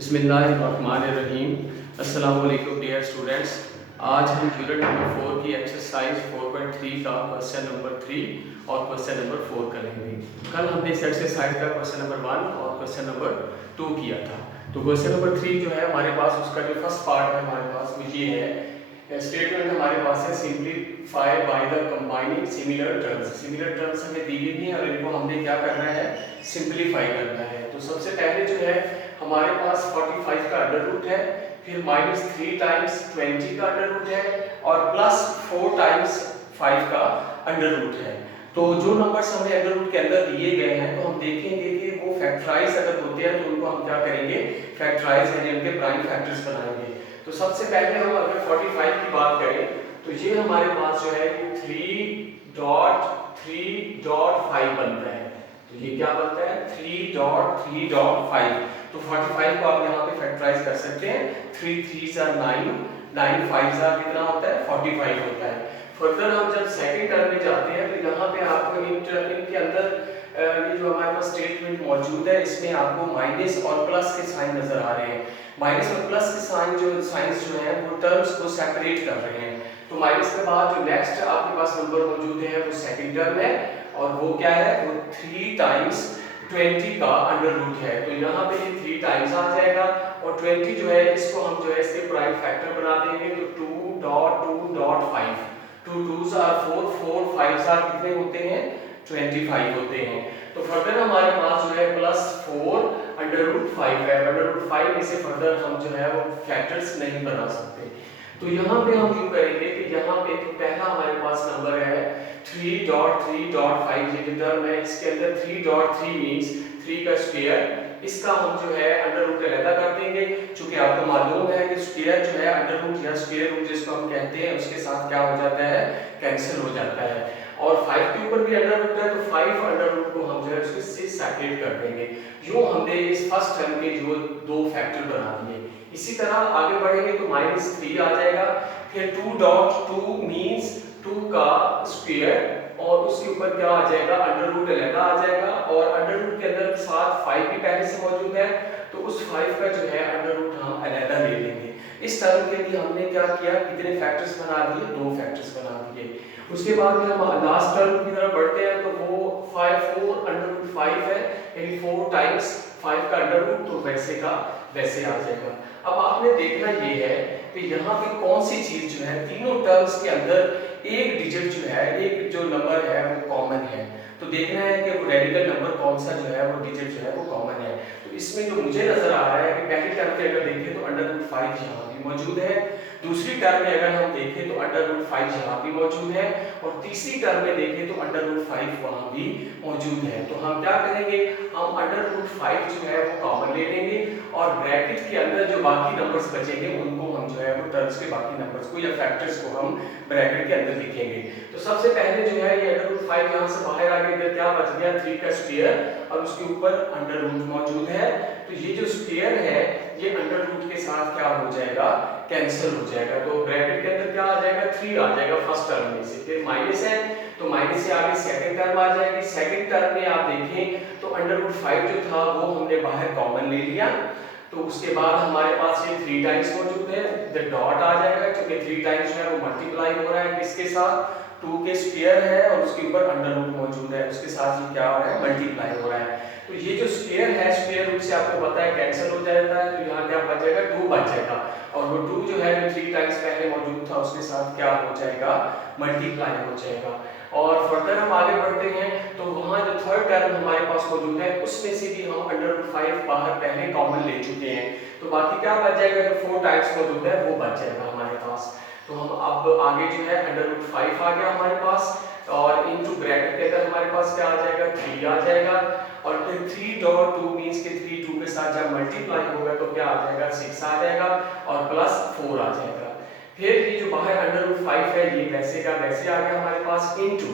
बिस्मिल्लाहिर्रहमानिर्रहीम। अस्सलाम वालेकुम डियर स्टूडेंट्स। आज हम यूनिट नंबर 4 की एक्सरसाइज 4.3 का क्वेश्चन नंबर 3 और क्वेश्चन नंबर 4 करेंगे। कल हमने इस एक्सरसाइज का क्वेश्चन नंबर 1 और क्वेश्चन नंबर 2 किया था। तो क्वेश्चन नंबर 3 जो है हमारे पास, उसका जो फर्स्ट पार्ट है हमारे पास वो ये है। स्टेटमेंट हमारे पास है simplify by the combining similar terms. Similar terms हमें दी गई है और इनको हमने क्या करना है, सिंप्लीफाई करना है। तो सबसे पहले जो है हमारे पास 45 का अंडर रूट है, फिर -3 टाइम्स 20 का अंडर रूट है और +4 टाइम्स 5 का अंडर रूट है। तो जो नंबर्स हमें अंडर रूट के अंदर दिए गए हैं तो हम देखेंगे कि वो फैक्टराइज अगर होते हैं तो उनको हम क्या करेंगे, फैक्टराइज यानी उनके प्राइम फैक्टर्स बनाएंगे। तो सबसे पहले हम अगर 45 की बात करें तो ये हमारे पास जो है 3.3.5 बनता है। तो ये क्या बनता है, 3.3.5। तो 45 को आप यहाँ पे फैक्टराइज कर सकते हैं। 3 3s are 9, 9 5s are कितना होता है, 45 होता है। फर्दर हम जब सेकंड टर्म में जाते हैं तो यहाँ पे आपको इनके अंदर ये जो हमारे पास स्टेटमेंट मौजूद है इसमें आपको माइनस और प्लस के साइन नजर आ रहे हैं। माइनस और प्लस के साइंस जो है वो टर्म्स को सेपरेट कर रहे हैं। तो माइनस के बाद जो नेक्स्ट आपके पास नंबर मौजूद है वो सेकंड टर्म है और वो क्या है, वो 3 टाइम्स 20 का अंडर रूट है। तो यहाँ पे ये 3 टाइम्स आ जाएगा और 20 जो है इसको हम जो है इसके प्राइम फैक्टर बना देंगे। तो 2.2.5, 2 2s are 4, 4 5s are कितने होते हैं, 25 होते हैं। तो फर्दर हमारे पास जो है +4 अंडर रूट 5 है। अंडर रूट 5 में से फर्दर हम जो है वो फैक्टर्स नहीं बना सकते। तो यहाँ पे हम यूँ करेंगे कि यहाँ पे तो पहला हमारे पास नंबर है 3.3.5। ये जो टर्म है इसके अंदर 3.3 मींस 3 का स्क्वायर, इसका हम जो है अंडर रूट अलग कर देंगे। क्योंकि आपको मालूम है कि स्क्वायर जो है अंडर रूट या स्क्वायर रूट जिसको हम कहते हैं उसके साथ क्या हो जाता है, कैंसिल हो जाता है। और 5 के ऊपर भी अंडर रूट है तो 5 अंडर रूट को हम जो है उसके से सेपरेट कर देंगे। यूँ हमने इस फर्स्ट टर्म के जो दो फैक्टर बना दिए। इसी तरह आगे बढ़ेंगे तो -3 आ जाएगा, फिर 2.2 मींस 2 का स्क्वायर और उसके ऊपर क्या आ जाएगा, अंडर रूट अलग आ जाएगा और अंडर रूट के अंदर साथ 5 भी पहले से मौजूद है तो उस 5 का जो है अंडर रूट हम अलग ले लेंगे। इस टर्म के लिए हमने क्या किया, कितने फैक्टर्स बना दिए, 2 फैक्टर्स बना दिए। उसके बाद में हम लास्ट टर्म की तरफ बढ़ते हैं तो वो 4 अंडर रूट 5 है, यानी 4 टाइम्स 5 का अंडर रूट, तो वैसे का वैसे आ जाएगा। अब आपने देखना ये है कि यहाँ पे कौन सी चीज जो है तीनों टर्म्स के अंदर एक डिजिट जो है, एक जो नंबर है वो कॉमन है। तो देखना है कि वो रेडिकल नंबर कौन सा जो है वो डिजिट जो है वो कॉमन है। तो इसमें जो मुझे नजर आ रहा है कि पहली टर्म में अगर देखें तो अंडर रूट 5 यहाँ भी मौजूद है, दूसरी टर्म में अगर हम देखें तो अंडर रूट 5 यहाँ भी मौजूद है और तीसरी टर्म में देखें तो अंडर रूट 5 वहाँ भी मौजूद है। तो हम क्या करेंगे, हम अंडर रूट 5 जो है वो कॉमन ले लेंगे और ब्रैकेट के अंदर जो बाकी नंबर्स बचेंगे उनको हम जो है वो टर्म्स के बाकी नंबर्स को या फैक्टर्स को हम ब्रैकेट के अंदर लिखेंगे। तो सबसे पहले जो है ये अंडर रूट 5 यहाँ से बाहर आ गया, इधर क्या बच गया, 3 का स्क्वायर और उसके ऊपर अंडर रूट मौजूद है। तो ये जो स्क्वायर है ये अंडर रूट के साथ क्या हो जाएगा, कैंसिल हो जाएगा। तो ब्रैकेट के अंदर क्या आ जाएगा, 3 आ जाएगा फर्स्ट टर्म में से, फिर माइनस है तो माइनस से आगे सेकंड टर्म आ जाएगी। सेकंड टर्म में आप देखें तो अंडर रूट 5 जो था वो हमने बाहर कॉमन ले लिया। तो उसके बाद हमारे पास ये 3 टाइम्स मौजूद है, द डॉट आ जाएगा क्योंकि 3 टाइम्स जो है वो मल्टीप्लाई हो रहा है किसके साथ, 2 के स्क्वायर है और उसके ऊपर अंडर रूट मौजूद है, उसके साथ ये क्या हो रहा है, मल्टीप्लाई हो रहा है। तो ये जो स्क्वायर है स्क्वायर रूट से आपको पता है कैंसिल हो जाता है, तो यहाँ क्या बच जाएगा, 2 बच जाएगा और वो 2 जो है जो 3 टाइम्स पहले मौजूद था उसके साथ क्या हो जाएगा, मल्टीप्लाई हो जाएगा। और फर्दर हम आगे बढ़ते हैं तो वहाँ जो थर्ड टर्म हमारे पास मौजूद है उसमें से भी हम अंडर रूट 5 बाहर पहले कॉमन ले चुके हैं। तो बाकी क्या बच जाएगा, जो 4 टाइम्स मौजूद है वो बच जाएगा हमारे पास। तो हम अब आगे जो है अंडर रूट 5 आ गया हमारे पास और इनटू ब्रैकेट के अंदर हमारे पास क्या आ जाएगा, 3 आ जाएगा और फिर 3.2 मींस के 3 2 के साथ जब मल्टीप्लाई होगा तो क्या आ जाएगा, 6 आ जाएगा और +4 आ जाएगा। फिर ये जो बाहर अंडर रूट 5 है ये वैसे का वैसे आ गया हमारे पास, इनटू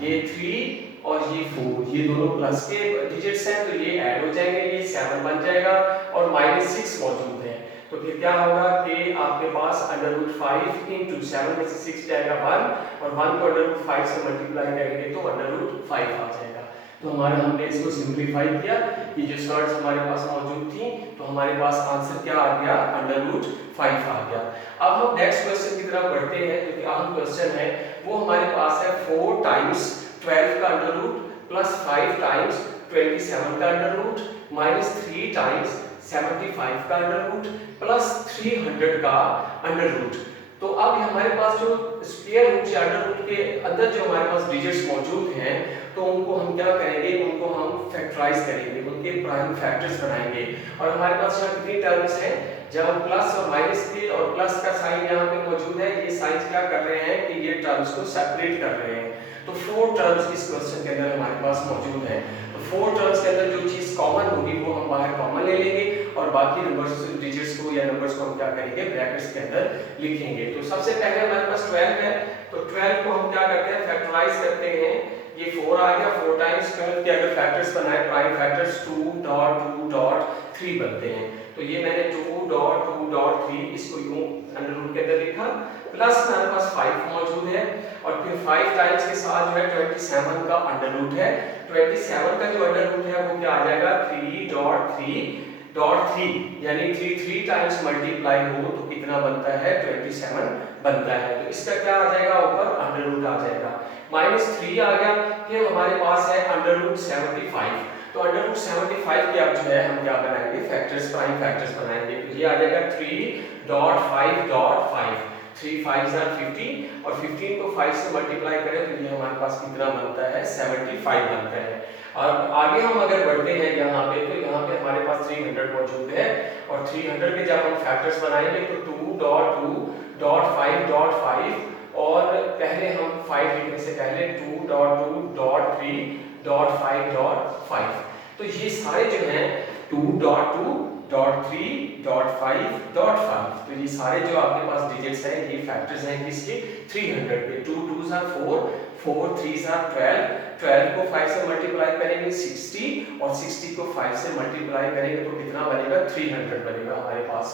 ये 3 और ये 4, ये दोनों प्लस के डिजिट्स हैं तो ये ऐड हो जाएंगे, ये 7 बन जाएगा और -6 मौजूद है। तो फिर क्या होगा कि आपके पास अंडर रूट 5 इंटू 7 में से 6 जाएगा 1 और 1 को अंडर रूट 5 से मल्टीप्लाई करेंगे तो अंडर रूट 5 आ जाएगा। तो हमारा हमने इसको सिंप्लीफाई किया, ये जो शर्ट्स हमारे पास मौजूद थी तो हमारे पास आंसर क्या आ गया, √5 आ गया। अब हम नेक्स्ट क्वेश्चन की तरफ बढ़ते हैं, जो कि अहम क्वेश्चन है। वो हमारे पास है 4 टाइम्स 12 का अंडर रूट प्लस 5 टाइम्स 27 का अंडर रूट माइनस 3 टाइम्स 75 का अंडर रूट प्लस 300 का अंडर रूट। तो अब हमारे पास जो स्क्वायर रूट या अंडर रूट के अंदर जो हमारे पास डिजिट्स मौजूद हैं, तो उनको हम क्या करेंगे, उनको हम फैक्टराइज करेंगे, उनके प्राइम फैक्टर्स बनाएंगे। और हमारे पास यहाँ कितनी टर्म्स हैं, जब प्लस और माइनस के और प्लस का साइन यहाँ पे मौजूद है, ये साइंस क्या कर रहे हैं कि ये टर्म्स को सेपरेट कर रहे हैं। तो 4 टर्म्स इस क्वेश्चन के अंदर हमारे पास मौजूद हैं। तो 4 टर्म्स के अंदर जो चीज कॉमन होगी वो हम बाहर कॉमन ले लेंगे और बाकी नंबर्स डिजिट्स को या नंबर्स को हम क्या करेंगे, ब्रैकेट्स के अंदर लिखेंगे। तो सबसे पहले हमारे पास 12 है, तो 12 को हम क्या करते हैं, फैक्टराइज करते हैं। ये 4 आ गया, 4 टाइम्स 12 के अगर फैक्टर्स बनाए, प्राइम फैक्टर्स 2.2.3 बनते हैं। तो ये मैंने 2.2.3 इसको यूं अंडर रूट के अंदर लिखा, प्लस हमारे पास 5 मौजूद है और फिर 5 टाइम्स के साथ जो है 27 का अंडर रूट है। 27 का जो अंडर रूट है वो क्या आ जाएगा, 3.3 यानी 3 टाइम्स मल्टीप्लाई हो तो कितना बनता है, 27 बनता है। तो इसका क्या आ जाएगा, ऊपर अंडर रूट आ जाएगा। -3 आ गया, फिर हमारे पास है अंडर रूट 75। तो अंडर रूट 75 के अब जो है हम क्या बनाएंगे, फैक्टर्स, प्राइम फैक्टर्स बनाएंगे। तो ये आ जाएगा 3.5.5, 3 5 are 15 और 15 को 5 से मल्टीप्लाई करें तो ये हमारे पास कितना बनता है, 75 बनता है। और आगे हम अगर बढ़ते हैं यहाँ पे, तो यहाँ पे हमारे पास 300 मौजूद है और 300 के जब हम फैक्टर्स बनाएंगे तो 2.2.5.5 और पहले हम 5 लिखने से पहले 2.2.3.5.5। तो ये सारे जो हैं 2.2.3.5.5, तो ये सारे जो आपके पास डिजिट्स हैं ये फैक्टर्स हैं किसके, 300 के। 2 2s are 4, 4 3s are 12, 12 को 5 से मल्टीप्लाई करेंगे 60 और 60 को 5 से मल्टीप्लाई करेंगे तो कितना बनेगा, 300 बनेगा हमारे पास।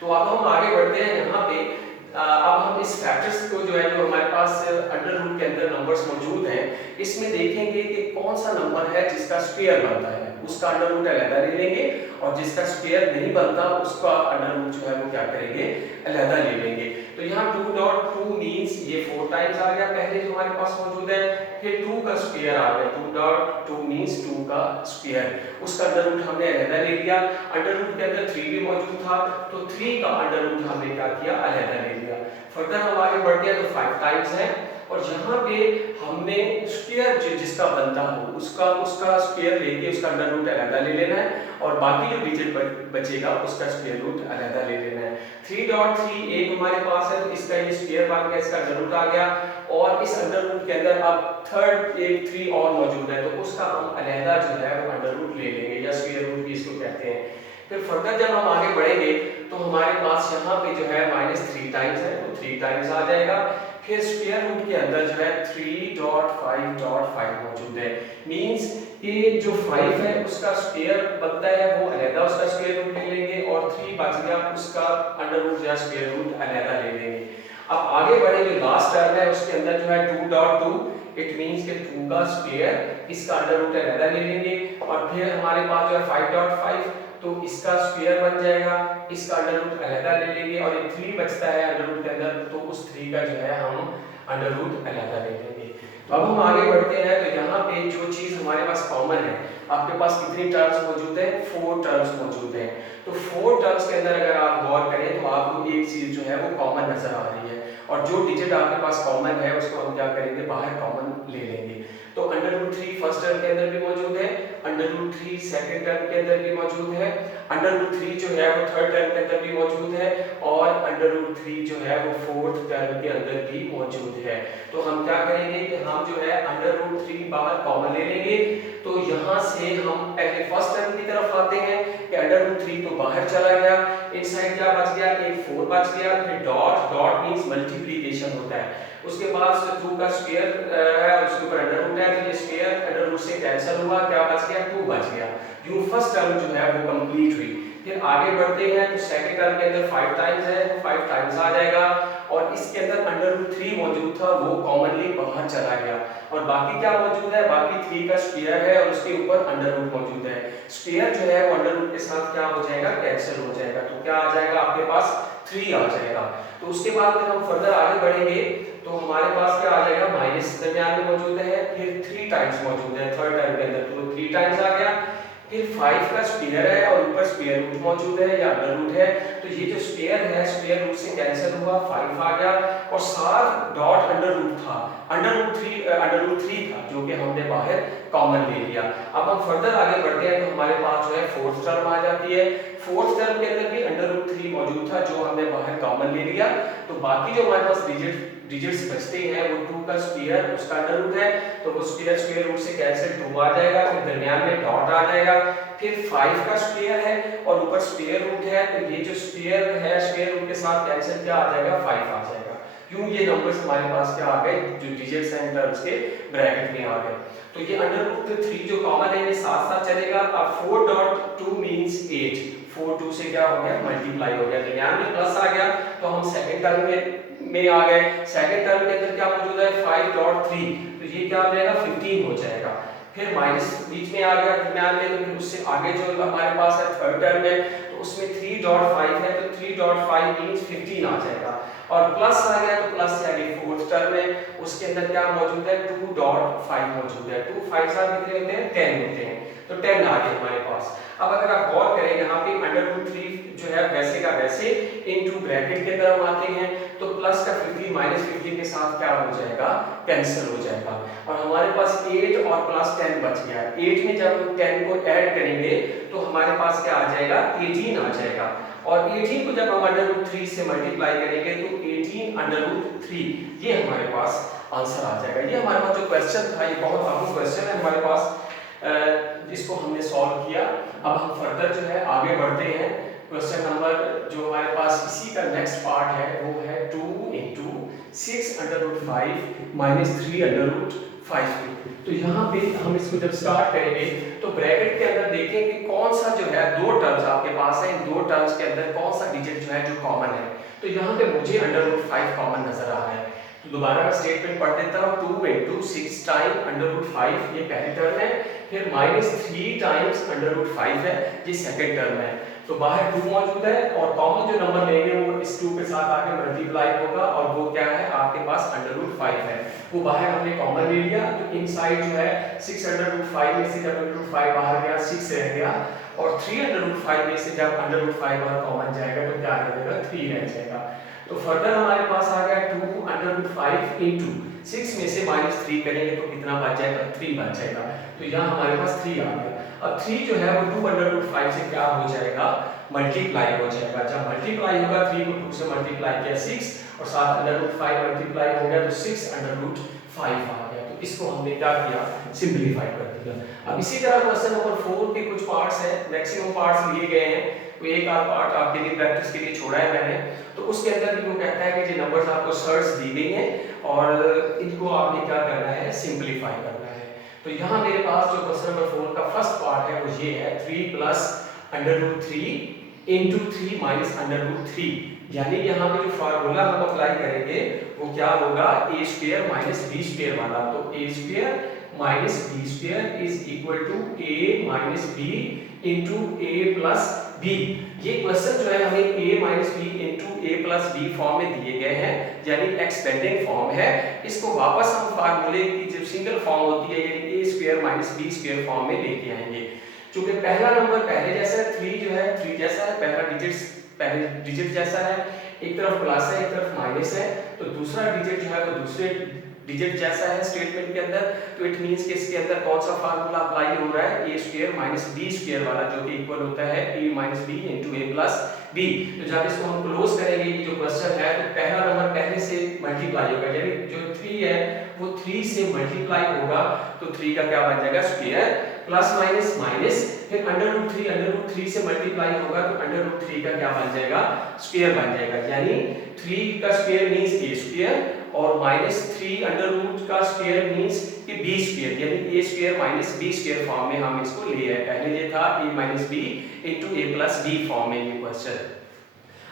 तो अब हम आगे बढ़ते हैं यहाँ पे। अब हम इस फैक्टर्स को जो है, जो हमारे पास अंडर रूट के अंदर नंबर्स मौजूद हैं, इसमें देखेंगे कि कौन सा नंबर है जिसका स्क्वायर बनता है, उसका अंडर रूट अलग ले लेंगे और जिसका स्क्वायर नहीं बनता उसका अंडर रूट जो है वो क्या करेंगे, अलग ले लेंगे। तो यहाँ 2.2 मींस ये 4 टाइम्स आ गया पहले जो हमारे पास मौजूद है, फिर 2 का स्क्वायर आ गया, 2.2 मींस 2 का स्क्वायर, उसका अंडर रूट हमने अलग ले लिया। अंडर रूट के अंदर 3 भी मौजूद था तो 3 का अंडर रूट हमने क्या किया, अलग ले लिया। फर्दर हम आगे बढ़ते हैं तो 5 टाइम्स है और यहाँ पे हमने स्क्वायर जिसका बनता हो उसका स्क्वायर लेके उसका अंडर रूट अलग ले लेना है और बाकी जो डिजिट बचेगा उसका स्क्वायर रूट अलग ले लेना है। 3.3 हमारे पास है तो इसका ये स्क्वायर बन गया, इसका अंडर रूट आ गया और इस अंडर रूट के अंदर अब थर्ड एक 3 और मौजूद है तो उसका हम अलग जो है वो अंडर रूट ले लेंगे या स्क्वायर रूट भी इसको कहते हैं। फिर फर्दर जब हम आगे बढ़ेंगे तो हमारे पास यहाँ पे जो है -3 टाइम्स है तो 3 टाइम्स आ जाएगा। फिर स्क्वायर रूट के अंदर जो है 3.5.5 मौजूद है, मींस ये जो 5 है उसका स्क्वायर बनता है वो अलग उसका स्क्वायर रूट ले लेंगे और 3 बच गया उसका अंडर रूट या स्क्वायर रूट अलग ले लेंगे। अब आगे बढ़े, जो लास्ट टर्म है उसके अंदर जो है 2.2, इट मींस कि 2 का स्क्वायर इसका अंडर रूट अलग ले लेंगे और फिर हमारे पास जो है 5.5 तो इसका स्क्वायर बन जाएगा, इसका अंडर रूट अलग ले लेंगे और एक 3 बचता है अंडर रूट के अंदर तो उस 3 का जो है हम अंडर रूट अलग ले लेंगे। तो अब हम आगे बढ़ते हैं तो यहाँ पे जो चीज हमारे पास कॉमन है, आपके पास कितनी टर्म्स मौजूद है, 4 टर्म्स मौजूद हैं। तो 4 टर्म्स के अंदर अगर आप गौर करें तो आपको एक चीज जो है वो कॉमन नजर आ रही है और जो डिजिट आपके पास कॉमन है उसको हम क्या करेंगे, बाहर कॉमन ले लेंगे। तो अंडर रूट 3 फर्स्ट टर्म के अंदर भी मौजूद है, अंडर रूट 3 सेकंड टर्म के अंदर भी मौजूद है, अंडर रूट 3 जो है वो थर्ड टर्म के अंदर भी मौजूद है और अंडर रूट 3 जो है वो फोर्थ टर्म के अंदर भी मौजूद है। तो हम क्या करेंगे कि हम जो है अंडर रूट 3 बाहर कॉमन ले लेंगे। तो यहाँ से हम पहले फर्स्ट टर्म की तरफ आते हैं कि अंडर रूट 3 तो बाहर चला गया, इनसाइड क्या बच गया, एक 4 बच गया, फिर डॉट मींस मल्टीप्लिकेशन होता है, उसके बाद 2 का स्क्वायर है उसके ऊपर अंडर रूट है तो ये स्क्वायर अंडर रूट से कैंसिल हुआ, क्या बच गया, 2 बच गया। यूं फर्स्ट टर्म जो है वो कंप्लीट हुई। फिर आगे बढ़ते हैं तो सेकंड टर्म के अंदर 5 टाइम्स है, 5 टाइम्स आ जाएगा और इसके अंदर अंडर रूट 3 मौजूद था, वो कॉमनली बाहर चला गया और बाकी क्या मौजूद है, बाकी 3 का स्क्वायर है और उसके ऊपर अंडर रूट मौजूद है। स्क्वायर जो है वो अंडर रूट के साथ क्या हो जाएगा, कैंसिल हो जाएगा, तो क्या आ जाएगा आपके पास 3 आ जाएगा। तो उसके बाद फिर हम फर्दर आगे बढ़ेंगे तो हमारे पास क्या आ जाएगा, माइनस दरमियान में मौजूद है, फिर 3 टाइम्स मौजूद है थर्ड टर्म के अंदर, तो 3 टाइम्स आ गया। फिर 5 का स्क्वायर है और ऊपर स्क्वायर रूट मौजूद है या अंडर रूट है, तो ये जो स्क्वायर है स्क्वायर रूट से कैंसिल हुआ, 5 आ गया और साथ डॉट अंडर रूट था, अंडर रूट 3 था जो कि हमने बाहर कॉमन ले लिया। अब हम फर्दर आगे बढ़ते हैं तो हमारे पास जो है फोर्थ टर्म आ जाती है। फोर्थ टर्म के अंदर भी अंडर रूट 3 मौजूद था जो हमने बाहर कॉमन ले लिया, तो बाकी जो हमारे पास डिजिट्स बचते हैं वो 2 का स्क्वायर उसका अंडर रूट है, तो वो स्क्वायर रूट से कैंसिल 2 आ जाएगा, फिर दरमियान में डॉट आ जाएगा, फिर 5 का स्क्वायर है और ऊपर स्क्वायर रूट है, तो ये जो स्क्वायर है स्क्वायर रूट के साथ कैंसिल क्या आ जाएगा, 5 आ जाएगा। यूं ये नंबर्स हमारे पास क्या आ गए, जो डिजिट्स हैं टर्म्स के ब्रैकेट में आ गए। तो ये अंडर रूट 3 जो कॉमन है ये साथ साथ चलेगा। अब 4.2 मींस 8, 4 2 से क्या हो गया, मल्टीप्लाई हो गया, दरमियान में प्लस आ गया, तो हम सेकंड टर्म में आ गए। सेकंड टर्म के अंदर क्या मौजूद है, 5.3, तो ये क्या हो जाएगा, 15 हो जाएगा। फिर माइनस बीच में आ गया दरमियान में, तो फिर उससे आगे जो हमारे पास है थर्ड टर्म है, तो उसमें 3.5 है, तो 3.5 मींस 15 आ जाएगा और प्लस आ गया, तो प्लस से आगे फोर्थ टर्म है, उसके अंदर क्या मौजूद है, 2.5 मौजूद है, 2 5 साथ कितने होते हैं, 10 होते हैं, तो 10 आ गए हमारे पास। अब अगर आप गौर करें यहाँ पे अंडर रूट 3 जो है वैसे का वैसे इनटू ब्रैकेट के अंदर हम आते हैं, तो प्लस का 15 माइनस 15 के साथ क्या हो जाएगा, कैंसिल हो जाएगा और हमारे पास 8 और प्लस 10 बच गया। 8 में जब हम 10 को ऐड करेंगे तो हमारे पास क्या आ जाएगा, 18 आ जाएगा और 18 को जब हम अंडर रूट 3 से मल्टीप्लाई करेंगे तो 18 अंडर रूट 3, ये हमारे पास आंसर आ जाएगा। ये हमारे पास जो क्वेश्चन था ये बहुत अहम क्वेश्चन है हमारे पास, जिसको हमने सॉल्व किया। अब हम फर्दर जो है आगे बढ़ते हैं। क्वेश्चन नंबर जो हमारे पास इसी का नेक्स्ट पार्ट है वो है 2 into 6 under root 5 minus 3 under root 5। तो यहाँ पे हम इसको जब स्टार्ट करेंगे तो ब्रैकेट के अंदर देखें कि कौन सा जो है दो टर्म्स आपके पास है, इन दो टर्म्स के अंदर कौन सा डिजिट जो है जो कॉमन है। तो यहाँ पे मुझे अंडर रूट 5 कॉमन नजर आ रहा है, तो दोबारा मैं स्टेटमेंट पढ़ देता हूँ। 2 into 6 टाइम अंडर रूट 5 ये पहली टर्म है, फिर माइनस 3 टाइम्स अंडर रूट 5 है, ये सेकंड टर्म है। तो बाहर 2 मौजूद है और कॉमन जो नंबर लेंगे वो इस 2 के साथ आके मल्टीप्लाई होगा और वो क्या है आपके पास अंडर रूट 5 है, वो बाहर हमने कॉमन ले लिया। तो इनसाइड जो है 6 अंडर रूट 5 में से जब अंडर रूट 5 बाहर गया 6 रह गया और 3 अंडर रूट 5 में से जब अंडर रूट 5 बाहर कॉमन जाएगा तो क्या रह जाएगा, 3 रह जाएगा। तो फर्दर हमारे पास आ गया 2 अंडर रूट 5 into 6 में से माइनस 3 करेंगे तो कितना बच जाएगा, 3 बच जाएगा। तो यहाँ हमारे पास 3 आ गया। अब 3 जो है वो 2 अंडर रूट 5 से क्या हो जाएगा, मल्टीप्लाई हो जाएगा। जब मल्टीप्लाई होगा 3 को 2 से मल्टीप्लाई किया 6 और साथ अंडर रूट 5 मल्टीप्लाई हो गया तो 6 अंडर रूट 5 आ गया। तो इसको हमने क्या किया, सिंपलीफाई कर दिया। अब इसी तरह क्वेश्चन नंबर 4 के कुछ पार्ट्स हैं, मैक्सिमम पार्ट्स लिए गए हैं, तो एक आध पार्ट आपके लिए प्रैक्टिस के लिए छोड़ा है मैंने। तो उसके अंदर भी वो कहता है कि ये नंबर्स आपको सर्च दी गई हैं और इनको आपने क्या करना है, सिंपलीफाई करना है। तो यहाँ मेरे पास जो क्वेश्चन नंबर 4 का फर्स्ट पार्ट है वो ये है 3 plus under root 3 into 3 minus under root 3, यानी यहाँ पे जो फार्मूला हम अप्लाई करेंगे वो क्या होगा, a square minus b square वाला। तो a square minus b square is equal to a minus B into A plus b. ये क्वेश्चन जो है हमें a minus B into A plus B form में दिए गए हैं, यानी एक्सपेंडिंग फॉर्म है। इसको वापस हम फार्मूले की जो सिंगल फॉर्म होती है यानी a square minus b square form में लेके आएंगे। क्योंकि पहला नंबर पहले जैसा है, 3 जो है 3 जैसा है, पहले डिजिट जैसा है, एक तरफ प्लस है एक तरफ माइनस है, तो दूसरा डिजिट जो है वो दूसरे डिजिट जैसा है स्टेटमेंट के अंदर। तो इट मींस कि इसके अंदर कौन सा फार्मूला अप्लाई हो रहा है, ए स्क्वायर माइनस बी स्क्वायर वाला, जो कि इक्वल होता है ए माइनस बी इनटू ए प्लस बी। तो जब इसको हम क्लोज करेंगे ये जो क्वेश्चन है तो पहला नंबर पहले से मल्टीप्लाई होगा, यानी जो 3 है वो 3 से मल्टीप्लाई होगा, तो 3 का क्या बन जाएगा, स्क्वायर प्लस माइनस माइनस, फिर अंडर रूट 3 से मल्टीप्लाई होगा तो अंडर रूट 3 का क्या बन जाएगा, स्क्वायर बन जाएगा। यानी 3 का स्क्वायर मींस ए स्क्वायर और -3 अंडर रूट का स्क्वायर मींस कि b स्क्वायर, यानी a square minus b square form में हम इसको लिए हैं। पहले ये था a minus b into a plus b form में ये क्वेश्चन।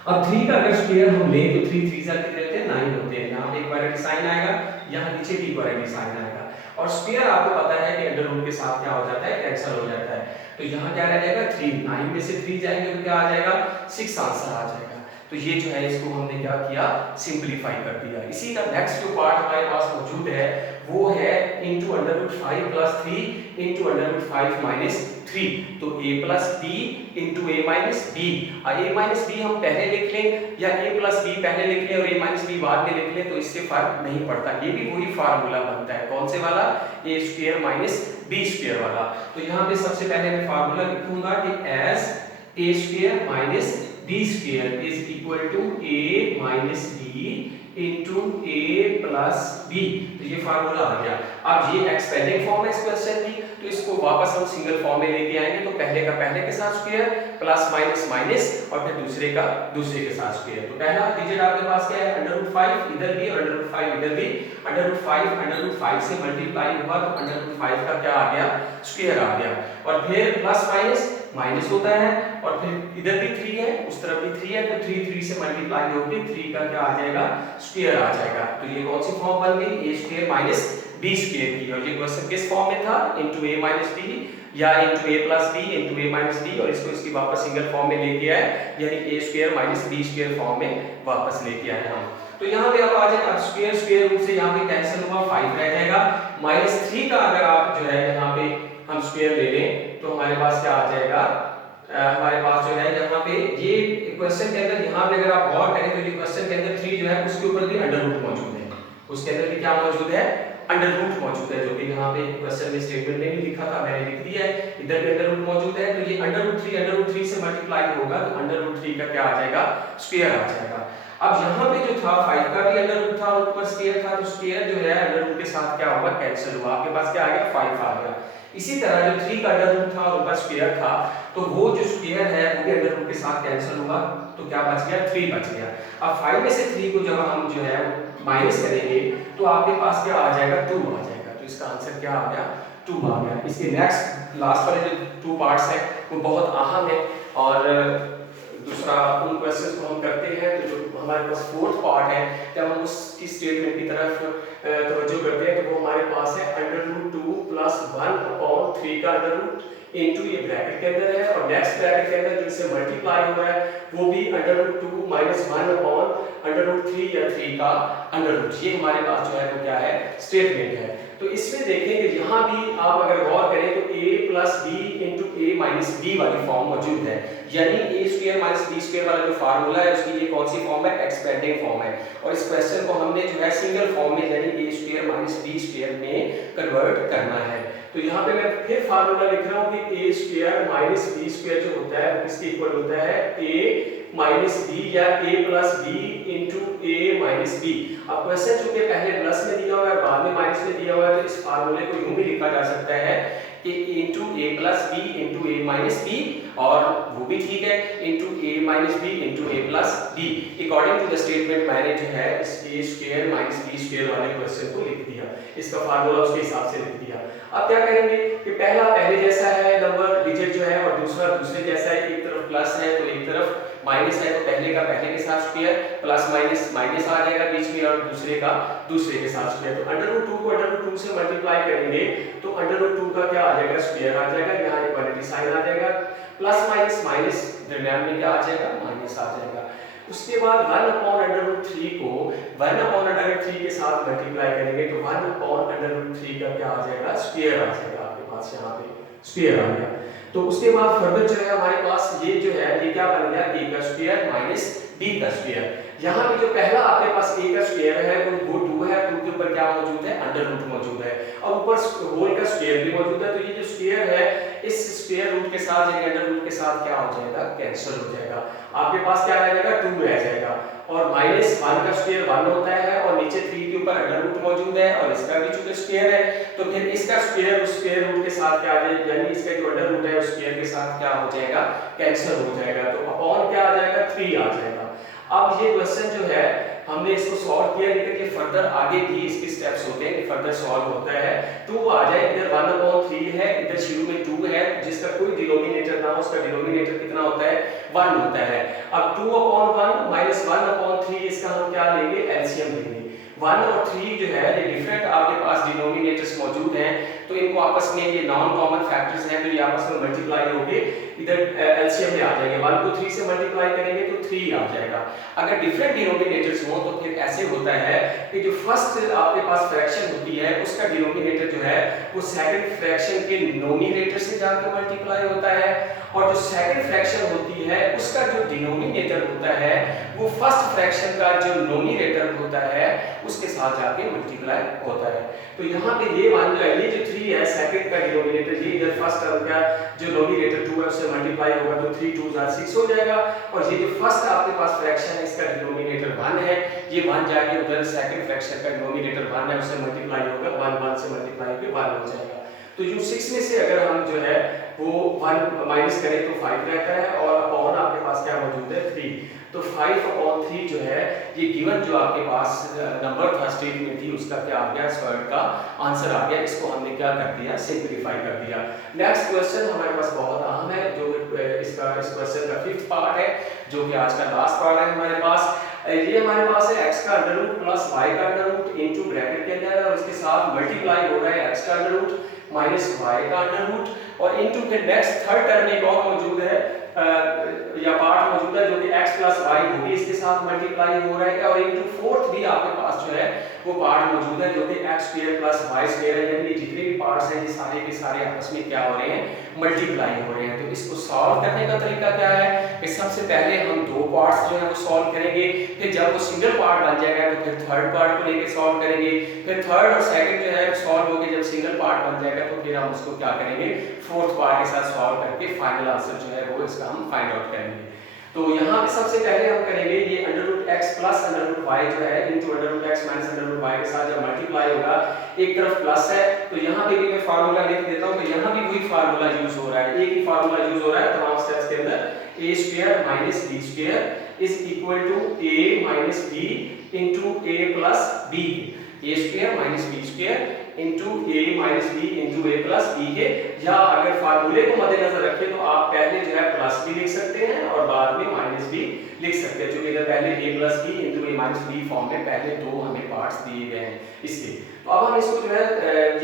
अब 3 का अगर स्क्वायर हम लें तो 3 3 जा कितने होते हैं 9 होते हैं। यहाँ पे इक्वालिटी साइन आएगा, यहाँ नीचे भी इक्वालिटी साइन आएगा, और स्क्वायर आपको पता है कि अंडर रूट के साथ क्या हो जाता है, कैंसिल हो जाता है। तो यहाँ क्या रह जाएगा 3, 9 में से 3 जाएंगे तो क्या आ जाएगा 6 आंसर आ जाएगा। तो ये जो है इसको हमने क्या किया, सिंपलीफाई कर दिया। इसी का नेक्स्ट जो पार्ट हमारे पास मौजूद है वो है into under root 5 plus 3 into under root 5 minus 3। तो a plus b into a minus b। a minus b हम पहले लिख लें या a प्लस b पहले लिख लें और a माइनस b बाद में लिख लें तो इससे फर्क नहीं पड़ता, ये भी वही फार्मूला बनता है। कौन से वाला, a square minus b square वाला। तो यहाँ पे सबसे पहले मैं फार्मूला लिखूंगा कि as a square minus b square is equal to a minus b into a plus b। तो ये फार्मूला आ गया। अब ये एक्सपेंडिंग फॉर्म है इस क्वेश्चन की, तो इसको वापस हम सिंगल फॉर्म में लेके आएंगे। तो पहले का पहले के साथ स्क्वायर प्लस माइनस माइनस और फिर दूसरे का दूसरे के साथ स्क्वायर। तो पहला डिजिट आपके पास क्या है, अंडर रूट 5 इधर भी और अंडर रूट 5 इधर भी। अंडर रूट 5 से मल्टीप्लाई हुआ तो अंडर रूट 5 का क्या आ गया, स्क्वायर आ गया। और फिर प्लस माइनस माइनस होता है, और फिर इधर भी 3 है उस तरफ भी 3 है, तो 3 से मल्टीप्लाई होकर 3 का क्या आ जाएगा, स्क्वायर आ जाएगा। तो ये कौन सी फॉर्म बन गई, a square minus b square की। और ये क्वेश्चन किस फॉर्म में था, इनटू a माइनस b या into a plus b into a minus b, और इसको इसकी वापस सिंगल फॉर्म में लेके आए, यानी a square minus b square form में वापस लेके आए हम। तो यहाँ पे अब आ जाए, अब स्क्वायर स्क्वायर रूट से यहाँ पे कैंसिल हुआ, 5 रह जाएगा। -3 का अगर आप जो है यहाँ पे हम स्क्वायर ले लें तो हमारे पास क्या आ जाएगा, हमारे पास जो है यहाँ पे ये क्वेश्चन के अंदर यहाँ पे अगर आप गौर करें तो ये क्वेश्चन के अंदर 3 जो है उसके ऊपर भी अंडर रूट मौजूद है, उसके अंदर भी क्या मौजूद है, अंडर रूट मौजूद है, जो कि यहाँ पे क्वेश्चन में स्टेटमेंट में भी लिखा था, मैंने लिख दिया है। इधर भी अंडर रूट मौजूद है, तो ये अंडर रूट 3 से मल्टीप्लाई होगा तो अंडर रूट 3 का क्या आ जाएगा, स्क्वायर आ जाएगा। अब यहाँ पे जो था 5 का भी अंडर रूट था और ऊपर स्क्वायर था, तो स्क्वायर जो है अंडर रूट के साथ क्या होगा, कैंसिल हुआ। आपके पास क्या आ गया, 5 आ गया। इसी तरह जो 3 का अंडर रूट था और ऊपर स्क्वायर था, तो वो जो स्क्वायर है वो भी अंडर रूट के साथ कैंसिल हुआ, तो क्या बच गया, 3 बच गया। अब 5 में से 3 को जब हम जो है माइनस करेंगे तो आपके पास क्या आ जाएगा, 2 आ जाएगा। तो इसका आंसर क्या आ गया, 2 आ गया। इसके नेक्स्ट लास्ट वाले जो 2 पार्ट्स हैं वो बहुत अहम है, और दूसरा उन क्वेश्चंस को हम करते हैं तो जो हमारे पास फोर्थ पार्ट है, जब हम उसकी स्टेटमेंट की तरफ तवज्जो करते हैं तो वो हमारे पास है अंडर रूट 2 प्लस 1/3 का अंडर रूट इनटू, ये ब्रैकेट के अंदर है, और नेक्स्ट ब्रैकेट के अंदर जिससे मल्टीप्लाई हो रहा है वो भी अंडर रूट 2 माइनस 1/3 या 3 का अंडर रूट। ये हमारे पास जो है वो क्या है, स्टेटमेंट है। तो इसमें देखेंगे यहाँ भी आप अगर गौर करें तो a plus b into a minus b वाली फॉर्म मौजूद है, यानी a square minus b square वाला जो फार्मूला है उसकी ये कौन सी फॉर्म है, एक्सपेंडिंग फॉर्म है। और इस क्वेश्चन को हमने जो है सिंगल फॉर्म में यानी a square minus b square में कन्वर्ट करना है। तो यहाँ पे मैं फिर फार्मूला लिख रहा हूँ कि a square minus b square जो होता है इसके इक्वल होता है a माइनस b या a plus b into a minus b। अब क्वेश्चन चूंकि पहले प्लस में दिया हुआ है बाद में माइनस में दिया हुआ है, तो इस फार्मूले को यूं भी लिखा जा सकता है कि into a plus b into a minus b, और वो भी ठीक है, into a minus b into a plus b। According to the statement मैंने जो है इस a square minus b square वाले क्वेश्चन को लिख दिया, इसका फार्मूला उसके हिसाब से लिख दिया। अब क्या करेंगे कि पहला पहले जैसा है नंबर डिजिट जो है, और दूसरा दूसरे जैसा है, एक तरफ प्लस है तो एक तरफ माइनस है, तो पहले का पहले के साथ स्क्वायर प्लस माइनस माइनस आ जाएगा बीच में, और दूसरे का दूसरे के साथ स्क्वायर। तो अंडर रूट 2 को अंडर रूट 2 से मल्टीप्लाई करेंगे तो अंडर रूट 2 का क्या आ जाएगा, स्क्वायर आ जाएगा, यहाँ इक्वालिटी साइन आ जाएगा, प्लस माइनस माइनस दरम्यान में क्या आ जाएगा, माइनस आ जाएगा। उसके बाद 1/√3 को 1/√3 के साथ मल्टीप्लाई करेंगे तो 1/√3 का क्या आ जाएगा, स्क्वायर आ जाएगा। आपके पास यहाँ पे स्क्वायर आ गया। तो उसके बाद फर्दर जो है हमारे पास ये जो है ये क्या बन गया, a का स्क्वायर माइनस b का स्क्वायर। यहाँ पे जो पहला आपके पास a का स्क्वायर है वो 2 है, 2 के ऊपर क्या मौजूद है, अंडर रूट मौजूद है, और ऊपर होल का स्क्वायर भी मौजूद है। तो ये जो स्क्वायर है इस स्क्वायर रूट के साथ यानी अंडर रूट के साथ क्या हो जाएगा, कैंसिल हो जाएगा। आपके पास क्या रह जाएगा, 2 रह जाएगा, और माइनस 1 का स्क्वायर 1 होता है, और नीचे 3 के ऊपर अंडर रूट मौजूद है, और इसका भी चूंकि स्क्वायर है तो फिर इसका स्क्वायर उस स्क्वायर रूट के साथ क्या आ जाएगा, यानी इसका जो अंडर रूट है उस स्क्वायर के साथ क्या हो जाएगा, कैंसिल हो जाएगा। तो अपॉन क्या आ जाएगा, 3 आ जाएगा। अब ये क्वेश्चन जो है हमने इसको सॉल्व किया, लेकिन ये फर्दर आगे भी इसके स्टेप्स होते हैं कि फर्दर सॉल्व होता है। तो वो आ जाए इधर 1/3 है, इधर शुरू में 2 है, जिसका कोई डिनोमिनेटर ना हो, उसका डिनोमिनेटर कितना होता है 1 होता है। अब 2/1 माइनस 1/3 इसका हम क्या लेंगे, एलसीएम लेंगे। 1 और 3 जो है ये डिफरेंट आपके पास डिनोमिनेटर्स मौजूद हैं, तो इनको आपस में ये नॉन कॉमन फैक्टर्स हैं, तो ये आपस में मल्टीप्लाई होके इधर एलसीएम में आ जाएंगे। 1 को 3 से मल्टीप्लाई करेंगे तो 3 आ जाएगा। अगर डिफरेंट डिनोमिनेटर्स हो तो फिर ऐसे होता है कि जो फर्स्ट आपके पास फ्रैक्शन होती है उसका डिनोमिनेटर जो है वो सेकंड फ्रैक्शन के नोमिनेटर से जाकर मल्टीप्लाई होता है, और जो सेकंड फ्रैक्शन होती है उसका जो डिनोमिनेटर होता है वो फर्स्ट फ्रैक्शन का जो नोमिनेटर होता है उसके साथ जाके मल्टीप्लाई होता है। तो यहाँ पे ये मान जो है, ये जो 3 है सेकंड का डिनोमिनेटर, ये इधर फर्स्ट टर्म का जो नोमिनेटर 2 है उससे मल्टीप्लाई होगा तो 3 2 6 हो जाएगा, और ये जो फर्स्ट आपके पास फ्रैक्शन है इसका डिनोमिनेटर 1 है, ये 1 जाके उधर सेकंड फ्रैक्शन का डिनोमिनेटर 1 है उससे मल्टीप्लाई होगा, 1 1 से मल्टीप्लाई होकर 1 हो जाएगा। तो जो 6 में से अगर हम जो है वो 1 माइनस करें तो 5 रहता है, और अपॉन आपके पास क्या मौजूद है 3, तो 5/3 जो है ये गिवन जो आपके पास नंबर था स्टेटमेंट थी उसका क्या आ गया, स्क्वायर का आंसर आ गया। इसको हमने क्या कर दिया, सिंपलीफाई कर दिया। नेक्स्ट क्वेश्चन हमारे पास बहुत अहम है, जो इस क्वेश्चन का 5th पार्ट है, जो कि आज का लास्ट पार्ट है हमारे पास। ये हमारे पास है x का अंडर रूट प्लस y का अंडर रूट इनटू ब्रैकेट के अंदर, और इसके साथ मल्टीप्लाई हो रहा है x का अंडर रूट माइनस y का अंडर रूट, और इनटू के नेक्स्ट थर्ड टर्म एक और मौजूद है या पार्ट मौजूद है जो कि x प्लस y होगी, इसके साथ मल्टीप्लाई हो रहा है, और इनटू फोर्थ भी आपके पास जो है वो पार्ट मौजूद है जो कि x square plus y square है, यानी जितने भी पार्ट्स हैं ये सारे के सारे आपस में क्या हो रहे हैं, मल्टीप्लाई हो रहे हैं। तो इसको सॉल्व करने का तरीका क्या है कि सबसे पहले हम दो पार्ट्स जो है वो सॉल्व करेंगे, फिर जब वो सिंगल पार्ट बन जाएगा तो फिर थर्ड पार्ट को लेके सॉल्व करेंगे, फिर थर्ड और सेकंड जो है सॉल्व होके जब सिंगल पार्ट बन जाएगा तो फिर हम उसको क्या करेंगे, फोर्थ पार्ट के साथ सॉल्व करके फाइनल आंसर जो है वो इसका हम फाइंड आउट करेंगे। तो यहाँ पे सबसे पहले हम करेंगे ये under root x plus under root y जो है into under root x minus under root y के साथ जब मल्टीप्लाई होगा, एक तरफ प्लस है तो यहाँ पे भी मैं फार्मूला लिख देता हूँ, तो यहाँ भी वही फार्मूला यूज हो रहा है, एक ही फार्मूला यूज हो रहा है तमाम स्टेप्स के अंदर, a square minus b square is equal to a minus b into a plus b, a square minus b square into a minus b into a plus b के, या अगर फार्मूले को मद्देनजर रखें तो आप पहले जो है प्लस भी लिख सकते हैं और बाद में माइनस भी लिख सकते हैं, क्योंकि इधर पहले a plus b into a minus b form में पहले दो हमें पार्ट्स दिए गए हैं इसके। तो अब हम इसको जो है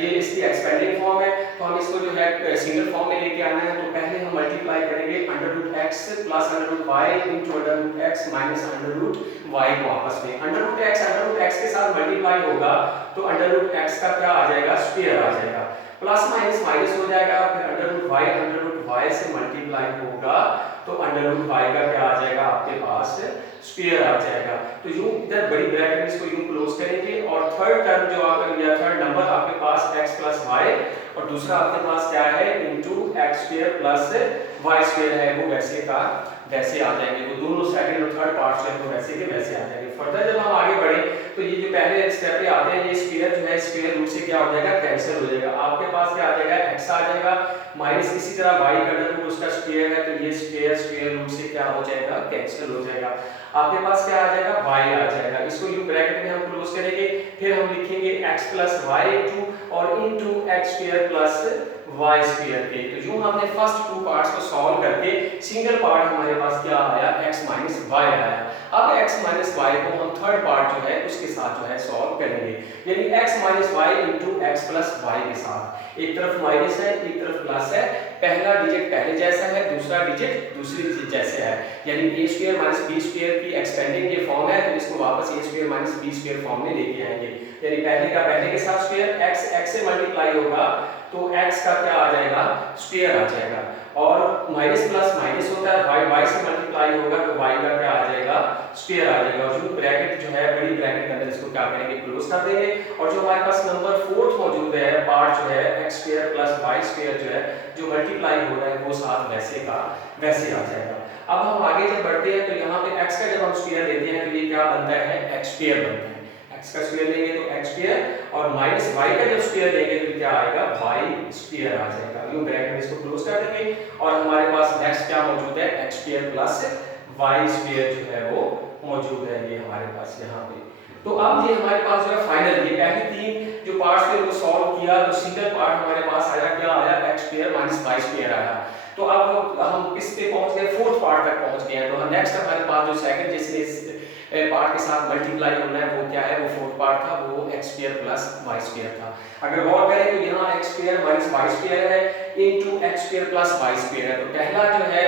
ये इसकी एक्सपेंडिंग फॉर्म है, तो हम इसको जो है सिंगल फॉर्म में लेके आना है, तो पहले हम मल्टीप्लाई करेंगे under root x plus under root y into under root x minus under root y को आपस में, अंडर रूट x के साथ मल्टीप्लाई होगा तो अंडर रूट x का क्या आ जाएगा, स्क्वायर आ जाएगा, प्लस माइनस माइनस हो जाएगा, फिर अंडर रूट y से मल्टीप्लाई होगा तो अंडर रूट y का क्या आ जाएगा आपके पास, स्क्वायर आ जाएगा। तो यूं इधर बड़ी ब्रैकेट में इसको यूं क्लोज करेंगे, और थर्ड टर्म जो या थर्ड नंबर आपके पास x प्लस y, और दूसरा आपके पास क्या है into x square plus y square है, वो वैसे का वैसे आ जाएंगे, वो दोनों सेकंड और थर्ड पार्ट्स हैं तो वैसे के वैसे आ जाएंगे। फर्दर जब हम आगे बढ़े तो ये जो पहले स्टेप पे आते हैं, ये स्क्वायर जो है स्क्वायर रूट से क्या हो जाएगा, कैंसिल हो जाएगा, आपके पास क्या आ जाएगा, x आ जाएगा माइनस इसी तरह y का अंडर रूट उसका स्क्वायर है तो ये स्क्वायर रूट से क्या हो जाएगा, कैंसिल हो जाएगा, आपके पास क्या आ जाएगा, y आ जाएगा, इसको यूं ब्रैकेट में हम क्लोज करेंगे, फिर हम लिखेंगे x प्लस y इनटू और into x square plus y square के। तो यूं हमने फर्स्ट टू पार्ट्स को सॉल्व करके सिंगल पार्ट हमारे पास क्या आया, x माइनस y आया। अब x माइनस y को हम थर्ड पार्ट जो है उसके साथ जो है सॉल्व करेंगे, यानी x minus y into x plus y के साथ, एक तरफ माइनस है एक तरफ प्लस है, पहला डिजिट पहले जैसा है दूसरा डिजिट दूसरी डिजिट जैसे है, यानी a square minus b square की एक्सपेंडिंग ये फॉर्म है, तो इसको वापस a square minus b square form में लेके आएंगे, यानी पहले का पहले के साथ स्क्वायर, x से मल्टीप्लाई होगा तो x का क्या आ जाएगा, स्क्वायर आ जाएगा, और माइनस प्लस माइनस होता है, y से मल्टीप्लाई होगा तो y का क्या आ जाएगा, स्क्वायर आ जाएगा, और जो ब्रैकेट जो है बड़ी ब्रैकेट के अंदर इसको क्या करेंगे, क्लोज कर देंगे, और जो हमारे पास नंबर फोर्थ मौजूद है पार्ट जो है x square plus y square जो है जो मल्टीप्लाई हो रहा है वो साथ वैसे का वैसे आ जाएगा। अब हम आगे जब बढ़ते हैं तो यहाँ पे x का जब हम स्क्वायर लेते हैं तो ये क्या बनता है, x स्क्वायर बनता है, x का स्क्वायर लेंगे तो x स्क्वायर, और माइनस y का जब स्क्वायर लेंगे तो क्या आएगा, y स्क्वायर आ जाएगा, यूं ब्रैकेट में इसको क्लोज कर देंगे, और हमारे पास नेक्स्ट क्या मौजूद है, x square plus Y square जो है वो मौजूद है ये हमारे पास यहाँ पे। तो अब ये हमारे पास जो है फाइनल ये पहले तीन जो पार्ट्स थे वो सॉल्व किया तो सिंगल पार्ट हमारे पास आया, क्या आया, x square minus Y square आया। तो अब हम किस पे पहुंच गए, फोर्थ पार्ट तक पहुंच गए हैं। तो नेक्स्ट हमारे पास जो सेकंड जिसने इस पार्ट के साथ मल्टीप्लाई होना है वो क्या है, वो फोर्थ पार्ट था, वो x square plus Y square था। अगर और करें तो यहाँ x square minus Y square है into x square plus Y square है। तो पहला जो है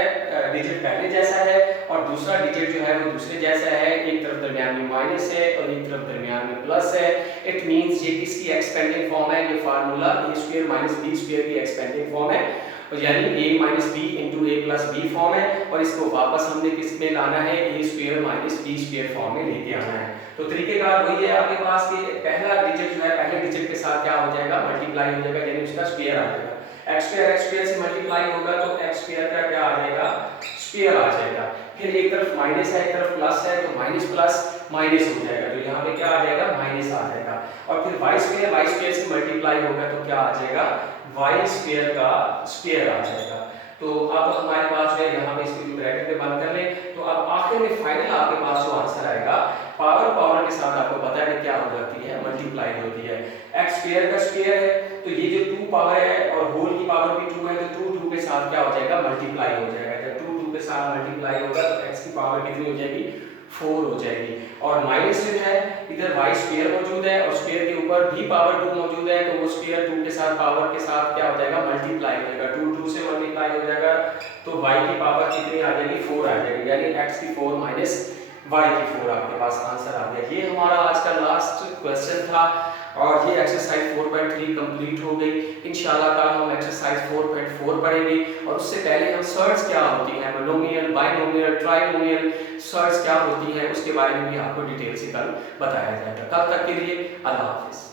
डिजिट पहले जैसा है और दूसरा डिजिट जो है वो दूसरे जैसा है, एक तरफ दरमियान में माइनस है और एक तरफ दरमियान में प्लस है। इट मींस ये किसकी एक्सपेंडिंग फॉर्म है, ये formula a square minus b square की एक्सपेंडिंग फॉर्म है, यानी a minus B into A plus B form है। और इसको वापस हमने किस में लाना है, a square minus b square form में लेके आना है। तो तरीकेकार वही है आपके पास कि पहला डिजिट जो है पहले डिजिट के साथ क्या हो जाएगा, मल्टीप्लाई हो जाएगा, यानी उसका स्क्वायर आ जाएगा। x स्क्वायर से मल्टीप्लाई होगा तो x स्क्वायर का क्या आ जाएगा, स्क्वायर आ जाएगा। फिर एक तरफ माइनस है एक तरफ प्लस है तो माइनस प्लस माइनस हो जाएगा, तो यहाँ पे क्या आ जाएगा, माइनस आ जाएगा। और फिर y स्क्वायर से मल्टीप्लाई होगा तो क्या आ जाएगा, y स्क्वायर का स्क्वायर आ जाएगा। तो अब हमारे पास है यहाँ पे इसको ब्रैकेट में बंद कर लें। तो अब आखिर में फाइनल आपके पास जो आंसर आएगा पावर के साथ आपको पता है कि क्या हो जाती है, मल्टीप्लाई होती है। x स्क्वायर का स्क्वायर है तो ये जो 2 पावर है और होल की पावर भी 2 है तो 2 के साथ क्या हो जाएगा, मल्टीप्लाई हो जाएगा। जब 2 के साथ मल्टीप्लाई होगा तो x की पावर कितनी हो जाएगी, 4 हो जाएगी। और माइनस जो है इधर y स्क्वायर मौजूद है और स्क्वायर के ऊपर भी पावर 2 मौजूद है तो वो स्क्वायर 2 के साथ पावर के साथ क्या हो जाएगा, मल्टीप्लाई हो जाएगा। 2 से मल्टीप्लाई हो जाएगा तो y की पावर कितनी आ जाएगी, 4 आ जाएगी, यानी x की 4 माइनस y की 4 आपके पास आंसर आ गया। ये हमारा आज का लास्ट क्वेश्चन था और ये एक्सरसाइज 4.3 कंप्लीट हो गई। इंशाल्लाह कल हम एक्सरसाइज 4.4 पढ़ेंगे और उससे पहले हम सर्च क्या होती है, मोनोमियल, बाइनोमियल, ट्राइनोमियल सर्च क्या होती है उसके बारे में भी आपको डिटेल से कल बताया जाएगा। तब तक के लिए अल्लाह हाफिज।